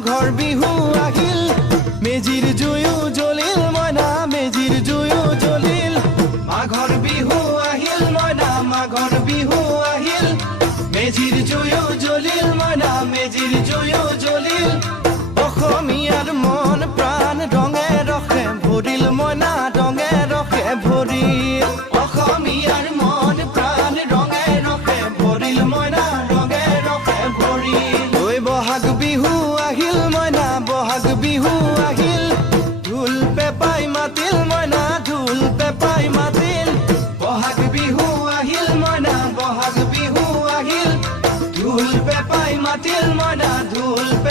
মাঘৰ বিহু আহিল মেজিৰ জুয়ো জ্বলিল মইনা মেজিৰ জুয়ো জ্বলিল মাঘৰ বিহু আহিল মইনা মাঘৰ বিহু আহিল মেজিৰ জুয়ো জ্বলিল মইনা মেজিৰ জুয়ো জ্বলিল অসমীয়াৰ মন প্ৰাণ ৰঙে ৰসে ভৰিল মইনা ৰঙে ৰসে ভৰিল অসমীয়াৰ মন প্ৰাণ ৰঙে ৰসে ভৰিল মইনা ৰঙে ৰসে ভৰিল ঐ বহাগ বিহু আহিল মইনা বহাগ বিহু আহিল ঢোল পেপাই মাতিল মইনা ঢোল পেপাই মাতিল বহাগ বিহু আহিল মইনা বহাগ বিহু আহিল ঢোল পেপাই মাতিল মইনা ঢোল